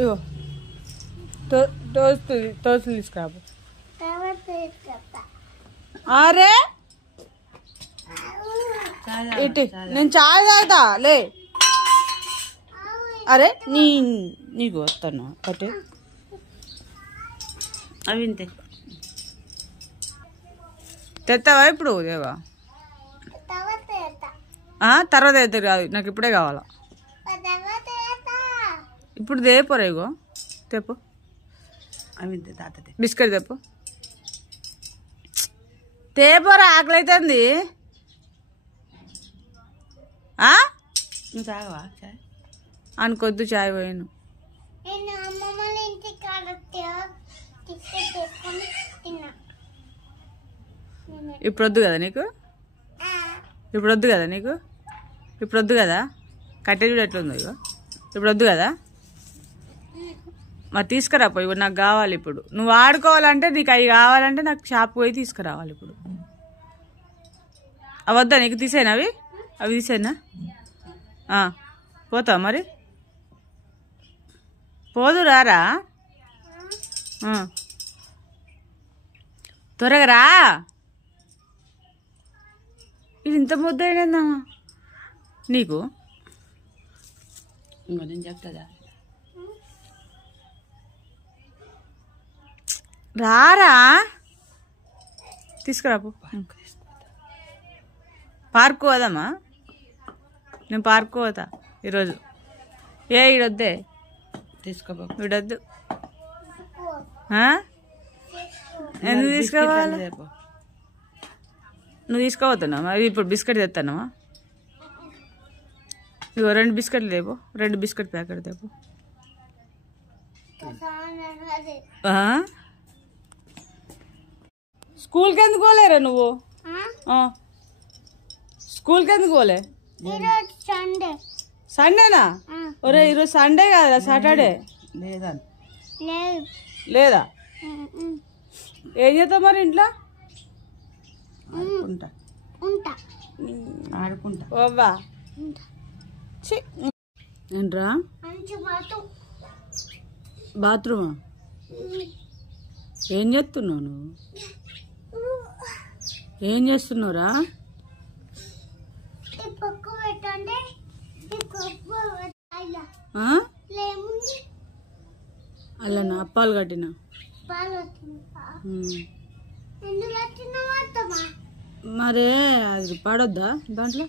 ఇగో తోసులు తీసుకురాబు. అరే ఇటు నేను చాయ్ తాగుతా లే. అరే నీకు వస్తాను అటు అవి ఇంతే తెస్తావా ఇప్పుడు దేవా? తర్వాత అయితే కాదు, నాకు ఇప్పుడే కావాలా. ఇప్పుడు దేపోరా ఇగో తెప్పు. అవి ఇంతే తాత బిస్కెట్ తెప్పు. తేపోరా ఆకలి అవుతుంది. నువ్వు తాగవా చాయ్? అనుకొద్దు చాయ్ పోయాను. ఇప్పుడు వద్దు కదా నీకు? ఇప్పుడు వద్దు కదా నీకు? ఇప్పుడు వద్దు కదా? కట్టె చూడు ఎట్లుందో ఇగో. ఇప్పుడు వద్దు కదా? మరి తీసుకురా పోయి. ఇప్పుడు నాకు కావాలి. ఇప్పుడు నువ్వు ఆడుకోవాలంటే నీకు అవి కావాలంటే నాకు షాప్ పోయి తీసుకురావాలి. ఇప్పుడు అవి వద్దా నీకు? తీసేనా అవి? అవి తీసేనా? పోతావా మరి? పోదు రారా? త్వరగా రా. ఇది ఇంత ముద్ద అయినా నీకు? ఇంకో నేను చెప్తా రారా. తీసుకురాపు. పార్కు పోదామా? నేను పార్కు పోతా ఈరోజు. ఈడొద్దే తీసుకోబో. వీడొద్దు. ఎందుకు తీసుకోవాలి? నువ్వు తీసుకోబోతున్నావా? అది ఇప్పుడు బిస్కెట్ తెస్తానవా? ఇగో 2 బిస్కెట్లు తేపో. 2 బిస్కెట్ ప్యాకెట్ తేపో. స్కూల్కి ఎందుకు పోలేరా నువ్వు? స్కూల్కి ఎందుకు పోలే? సండేనా? ఒరే ఈరోజు సండే కదా, సాటర్డే లేదా? ఏం చేస్తావు మరి ఇంట్లో? ఆడుకుంటా. ఓవా ఏంట్రా? బాత్రూమా? ఏం చేస్తున్నావు నువ్వు? ఏం చేస్తున్నావురా? అలా అప్పాలు కట్టినా. మరే అది పడొద్దా దాంట్లో?